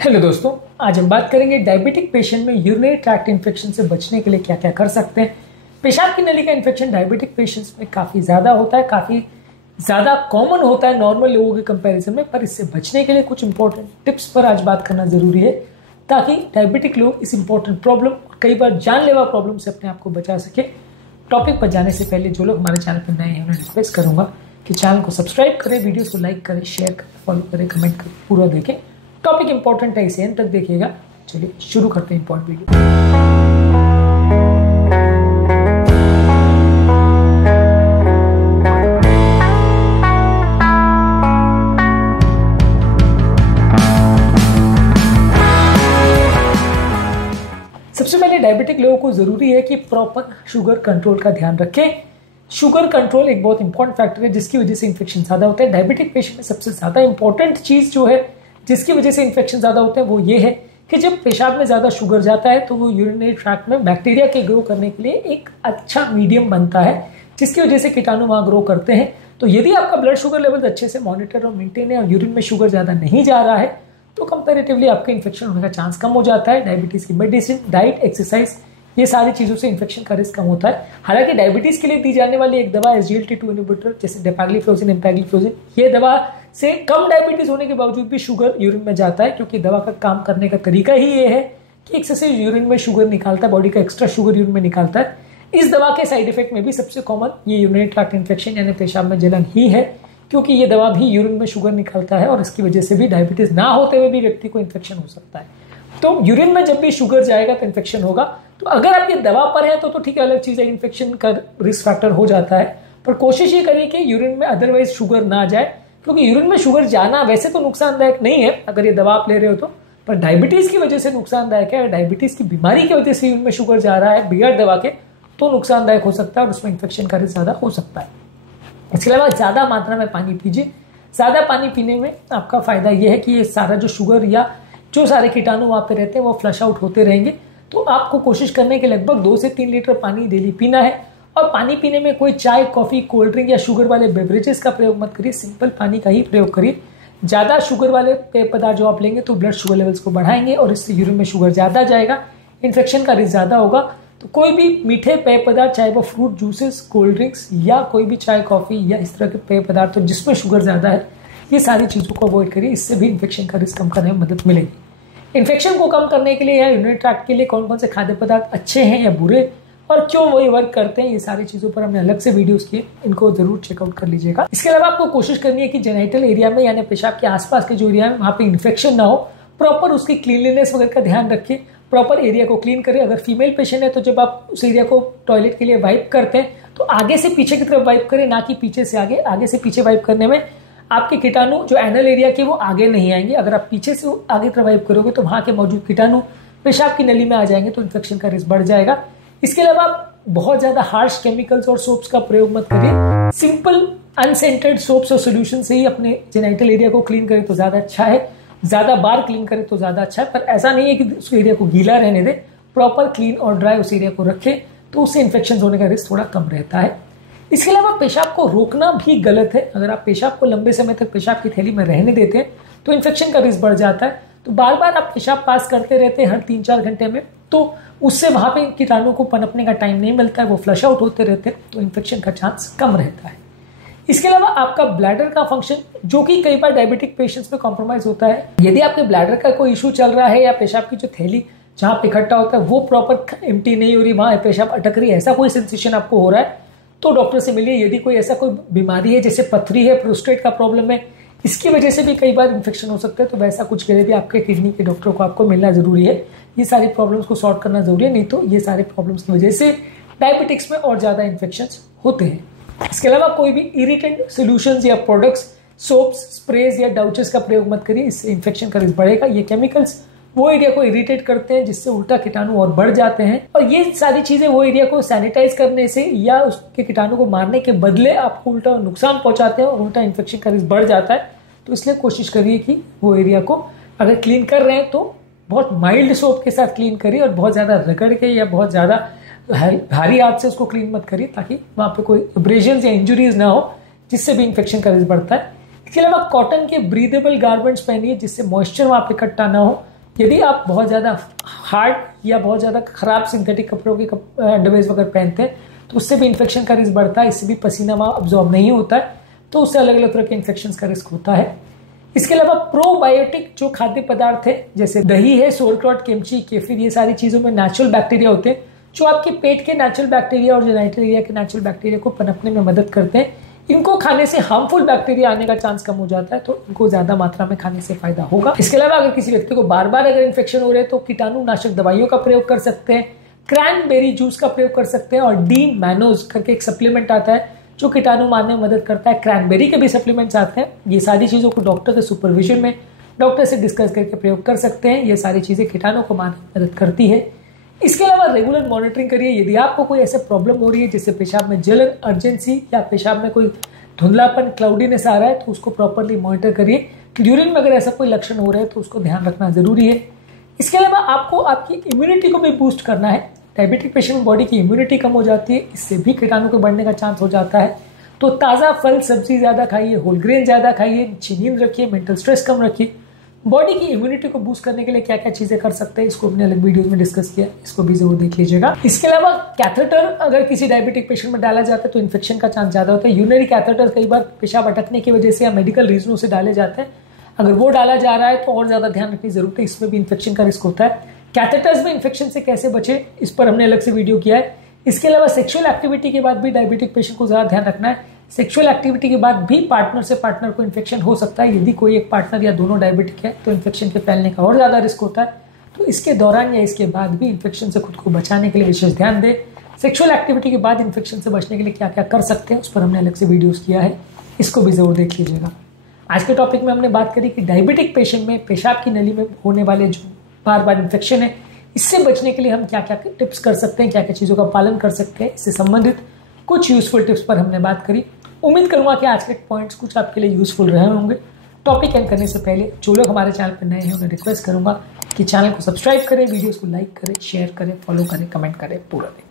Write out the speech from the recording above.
Hello दोस्तों, आज हम बात करेंगे डायबिटिक पेशेंट में यूरिनरी ट्रैक्ट इन्फेक्शन से बचने के लिए क्या क्या कर सकते हैं। पेशाब की नली का इन्फेक्शन डायबिटिक पेशेंट्स में काफ़ी ज़्यादा होता है, काफ़ी ज़्यादा कॉमन होता है नॉर्मल लोगों के कंपैरिजन में। पर इससे बचने के लिए कुछ इंपॉर्टेंट टिप्स पर आज बात करना ज़रूरी है ताकि डायबिटिक लोग इस इंपॉर्टेंट प्रॉब्लम, कई बार जानलेवा प्रॉब्लम से अपने आप को बचा सके। टॉपिक पर जाने से पहले जो लोग हमारे चैनल पर नए हैं उन्हें रिक्वेस्ट करूँगा कि चैनल को सब्सक्राइब करें, वीडियोस को लाइक करें, शेयर करें, फॉलो करें, कमेंट करें, पूरा देखें। टॉपिक इंपॉर्टेंट है, इसे एंड तक देखिएगा। चलिए शुरू करते हैं इंपॉर्टेंट वीडियो। सबसे पहले डायबिटिक लोगों को जरूरी है कि प्रॉपर शुगर कंट्रोल का ध्यान रखें। शुगर कंट्रोल एक बहुत इंपॉर्टेंट फैक्टर है जिसकी वजह से इन्फेक्शन ज्यादा होता है। डायबिटिक पेशेंट में सबसे ज्यादा इंपॉर्टेंट चीज जो है जिसकी वजह से इन्फेक्शन ज़्यादा होते हैं वो ये है कि जब पेशाब में ज़्यादा शुगर जाता है तो वो यूरिनरी ट्रैक्ट में बैक्टीरिया के ग्रो करने के लिए एक अच्छा मीडियम बनता है जिसकी वजह से कीटाणु वहाँ ग्रो करते हैं। तो यदि आपका ब्लड शुगर लेवल अच्छे से मॉनिटर और मेंटेन है और यूरिन में शुगर ज़्यादा नहीं जा रहा है तो कंपेरेटिवली आपका इन्फेक्शन होने का चांस कम हो जाता है। डायबिटीज़ की मेडिसिन, डाइट, एक्सरसाइज, ये सारी चीज़ों से इन्फेक्शन का रिस्क कम होता है। हालांकि डायबिटीज़ के लिए दी जाने वाली एक दवा SGLT2 इनहिबिटर जैसे डेपाग्लिफ्लोजिन, एम्पैग्लिफ्लोजिन, ये दवा से कम डायबिटीज़ होने के बावजूद भी शुगर यूरिन में जाता है क्योंकि दवा का काम करने का तरीका ही ये है कि एक्सेसिव यूरिन में शुगर निकालता है, बॉडी का एक्स्ट्रा शुगर यूरिन में निकालता है। इस दवा के साइड इफेक्ट में भी सबसे कॉमन ये यूरिनरी ट्रैक्ट इन्फेक्शन यानी पेशाब में जलन ही है क्योंकि ये दवा भी यूरिन में शुगर निकालता है और इसकी वजह से भी डायबिटीज़ ना होते हुए भी व्यक्ति को इन्फेक्शन हो सकता है। तो यूरिन में जब भी शुगर जाएगा तो इन्फेक्शन होगा। तो अगर आप ये दवा पर है तो ठीक है, अलग चीज़ है, इन्फेक्शन का रिस्क फैक्टर हो जाता है। पर कोशिश ये करिए कि यूरिन में अदरवाइज शुगर ना जाए क्योंकि यूरिन में शुगर जाना वैसे तो नुकसानदायक नहीं है अगर ये दवा आप ले रहे हो तो, पर डायबिटीज़ की वजह से नुकसानदायक है। डायबिटीज़ की बीमारी की वजह से यूरिन में शुगर जा रहा है बगैर दवा के तो नुकसानदायक हो सकता है और उसमें इन्फेक्शन का रिस्क ज़्यादा हो सकता है। इसके अलावा ज़्यादा मात्रा में पानी पीजिए। ज़्यादा पानी पीने में आपका फ़ायदा यह है कि ये सारा जो शुगर या जो सारे कीटाणु वहाँ पे रहते हैं वो फ्लश आउट होते रहेंगे। तो आपको कोशिश करने के लगभग 2 से 3 लीटर पानी डेली पीना है और पानी पीने में कोई चाय, कॉफ़ी, कोल्ड ड्रिंक या शुगर वाले बेवरेजेस का प्रयोग मत करिए, सिंपल पानी का ही प्रयोग करिए। ज़्यादा शुगर वाले पेय पदार्थ जो आप लेंगे तो ब्लड शुगर लेवल्स को बढ़ाएंगे और इससे यूरिन में शुगर ज़्यादा जाएगा, इन्फेक्शन का रिस्क ज़्यादा होगा। तो कोई भी मीठे पेय पदार्थ, चाहे वो फ्रूट जूसेस, कोल्ड ड्रिंक्स या कोई भी चाय, कॉफ़ी या इस तरह के पेय पदार्थ जिसमें शुगर ज़्यादा है, ये सारी चीज़ों को अवॉइड करिए। इससे भी इन्फेक्शन का रिस्क कम करने में मदद मिलेगी। इन्फेक्शन को कम करने के लिए या यूरिनरी ट्रैक्ट के लिए कौन कौन से खाद्य पदार्थ अच्छे हैं या बुरे और क्यों वही वर्क करते हैं, ये सारी चीज़ों पर हमने अलग से वीडियोस किए, इनको जरूर चेकआउट कर लीजिएगा। इसके अलावा आपको कोशिश करनी है कि जेनिटल एरिया में यानी पेशाब के आसपास के जो एरिया है वहाँ पे इन्फेक्शन ना हो। प्रॉपर उसकी क्लीनलीनेस वगैरह का ध्यान रखिए, प्रॉपर एरिया को क्लीन करें। अगर फीमेल पेशेंट है तो जब आप उस एरिया को टॉयलेट के लिए वाइप करते हैं तो आगे से पीछे की तरफ वाइप करें, ना कि पीछे से आगे। आगे से पीछे वाइप करने में आपके कीटाणु जो एनल एरिया के वो आगे नहीं आएंगे। अगर आप पीछे से आगे तरफ वाइप करोगे तो वहाँ के मौजूद कीटाणु पेशाब की नली में आ जाएंगे तो इन्फेक्शन का रिस्क बढ़ जाएगा। इसके अलावा आप बहुत ज़्यादा हार्श केमिकल्स और सोप्स का प्रयोग मत करिए। सिंपल अनसेंटेड सोप्स और सोल्यूशन से ही अपने जेनिटल एरिया को क्लीन करें तो ज़्यादा अच्छा है। ज़्यादा बार क्लीन करें तो ज़्यादा अच्छा है, पर ऐसा नहीं है कि उस एरिया को गीला रहने दें। प्रॉपर क्लीन और ड्राई उस एरिया को रखें तो उससे इन्फेक्शन होने का रिस्क थोड़ा कम रहता है। इसके अलावा पेशाब को रोकना भी गलत है। अगर आप पेशाब को लंबे समय तक पेशाब की थैली में रहने देते हैं तो इन्फेक्शन का रिस्क बढ़ जाता है। तो बार बार आप पेशाब पास करते रहते हैं हर 3-4 घंटे में, तो उससे वहाँ पे कीटाणु को पनपने का टाइम नहीं मिलता है, वो फ्लश आउट होते रहते हैं तो इन्फेक्शन का चांस कम रहता है। इसके अलावा आपका ब्लैडर का फंक्शन जो कि कई बार डायबिटिक पेशेंट्स में कॉम्प्रोमाइज होता है। यदि आपके ब्लैडर का कोई इशू चल रहा है या पेशाब की जो थैली जहाँ पे इकट्ठा होता है वो प्रॉपर एम्प्टी नहीं हो रही, वहाँ पेशाब अटक रही है, ऐसा कोई सेंसेशन आपको हो रहा है तो डॉक्टर से मिलिए। यदि कोई ऐसा कोई बीमारी है जैसे पथरी है, प्रोस्टेट का प्रॉब्लम है, इसकी वजह से भी कई बार इन्फेक्शन हो सकता है, तो वैसा कुछ के लिए भी आपके किडनी के डॉक्टर को आपको मिलना जरूरी है। ये सारी प्रॉब्लम्स को सॉल्व करना जरूरी है, नहीं तो ये सारे प्रॉब्लम्स की वजह से डायबिटिक्स में और ज़्यादा इन्फेक्शन होते हैं। इसके अलावा कोई भी इरिटेंट सोल्यूशंस या प्रोडक्ट्स, सोप्स, स्प्रेज या डाउचेस का प्रयोग मत करिए, इससे इन्फेक्शन का रिस्क बढ़ेगा। ये केमिकल्स वो एरिया को इरिटेट करते हैं जिससे उल्टा कीटाणु और बढ़ जाते हैं और ये सारी चीज़ें वो एरिया को सैनिटाइज करने से या उसके कीटाणु को मारने के बदले आपको उल्टा नुकसान पहुंचाते हैं और उल्टा इन्फेक्शन का रिस्क बढ़ जाता है। तो इसलिए कोशिश करिए कि वो एरिया को अगर क्लीन कर रहे हैं तो बहुत माइल्ड सोप के साथ क्लीन करिए और बहुत ज़्यादा रगड़ के या बहुत ज़्यादा भारी हाथ से उसको क्लीन मत करिए ताकि वहाँ पे कोई एब्रेजन्स या इंजुरीज ना हो जिससे भी इन्फेक्शन का रिस्क बढ़ता है। इसके अलावा कॉटन के ब्रीदेबल गारमेंट्स पहनिए जिससे मॉइस्चर वहाँ पे इकट्ठा ना हो यदि आप बहुत ज़्यादा हार्ड या बहुत ज़्यादा खराब सिंथेटिक कपड़ों के अंडरवेयर्स वगैरह पहनते हैं तो उससे भी इन्फेक्शन का रिस्क बढ़ता है, इससे भी पसीना वहाँ अब्जॉर्ब नहीं होता है, तो उससे अलग अलग तरह के इन्फेक्शन का रिस्क होता है। इसके अलावा प्रोबायोटिक जो खाद्य पदार्थ है जैसे दही है, सोरक्रॉट, किमची, केफिर, ये सारी चीज़ों में नेचुरल बैक्टीरिया होते हैं जो आपके पेट के नेचुरल बैक्टीरिया और जेनिटल एरिया के नेचुरल बैक्टीरिया को पनपने में मदद करते हैं। इनको खाने से हार्मफुल बैक्टीरिया आने का चांस कम हो जाता है, तो इनको ज्यादा मात्रा में खाने से फायदा होगा। इसके अलावा अगर किसी व्यक्ति को बार बार अगर इन्फेक्शन हो रहे हैं तो कीटाणुनाशक दवाइयों का प्रयोग कर सकते हैं, क्रैनबेरी जूस का प्रयोग कर सकते हैं, और डी मैनोज करके एक सप्लीमेंट आता है जो कीटाणु मारने में मदद करता है। क्रैनबेरी के भी सप्लीमेंट्स आते हैं। ये सारी चीज़ों को डॉक्टर के सुपरविजन में डॉक्टर से डिस्कस करके प्रयोग कर सकते हैं। ये सारी चीज़ें कीटाणु को मारने में मदद करती है। इसके अलावा रेगुलर मॉनिटरिंग करिए। यदि आपको कोई ऐसे प्रॉब्लम हो रही है जैसे पेशाब में जलन, अर्जेंसी, या पेशाब में कोई धुंधलापन, क्लाउडीनेस आ रहा है, तो उसको प्रॉपरली मॉनिटर करिए। यूरिन में अगर ऐसा कोई लक्षण हो रहा है तो उसको ध्यान रखना जरूरी है। इसके अलावा आपको आपकी इम्यूनिटी को भी बूस्ट करना है। डायबिटिक पेशेंट में बॉडी की इम्यूनिटी कम हो जाती है, इससे भी कीटाणु के बढ़ने का चांस हो जाता है। तो ताज़ा फल सब्जी ज़्यादा खाइए, होल ग्रेन ज़्यादा खाइए, अच्छी नींद रखिए, मेंटल स्ट्रेस कम रखिए। बॉडी की इम्यूनिटी को बूस्ट करने के लिए क्या क्या चीज़ें कर सकते हैं इसको हमने अलग वीडियोस में डिस्कस किया, इसको भी जरूर देख लीजिएगा। इसके अलावा कैथेटर अगर किसी डायबिटिक पेशेंट में डाला जाता है तो इन्फेक्शन का चांस ज़्यादा होता है। यूरिनरी कैथेटर कई बार पेशाब अटकने की वजह से या मेडिकल रीजनों से डाले जाते हैं, अगर वो डाला जा रहा है तो और ज़्यादा ध्यान रखने की जरूरत है, इसमें भी इन्फेक्शन का रिस्क होता है। कैथेटर्स में इन्फेक्शन से कैसे बचे इस पर हमने अलग से वीडियो किया है। इसके अलावा सेक्सुअल एक्टिविटी के बाद भी डायबिटिक पेशेंट को ज़्यादा ध्यान रखना है। सेक्सुअल एक्टिविटी के बाद भी पार्टनर से पार्टनर को इन्फेक्शन हो सकता है। यदि कोई एक पार्टनर या दोनों डायबिटिक है तो इन्फेक्शन के फैलने का और ज़्यादा रिस्क होता है। तो इसके दौरान या इसके बाद भी इन्फेक्शन से खुद को बचाने के लिए विशेष ध्यान दें। सेक्सुअल एक्टिविटी के बाद इन्फेक्शन से बचने के लिए क्या क्या कर सकते हैं उस पर हमने अलग से वीडियोज़ किया है, इसको भी ज़रूर देख लीजिएगा। आज के टॉपिक में हमने बात करी कि डायबिटिक पेशेंट में पेशाब की नली में होने वाले जो बार बार इन्फेक्शन है, इससे बचने के लिए हम क्या क्या टिप्स कर सकते हैं, क्या क्या चीज़ों का पालन कर सकते हैं, इससे संबंधित कुछ यूजफुल टिप्स पर हमने बात करी। उम्मीद करूंगा कि आज के पॉइंट्स कुछ आपके लिए यूजफुल रहे होंगे। टॉपिक एंड करने से पहले जो लोग हमारे चैनल पर नए हैं उन्हें रिक्वेस्ट करूंगा कि चैनल को सब्सक्राइब करें, वीडियोस को लाइक करें, शेयर करें, फॉलो करें, कमेंट करें, पूरा दें।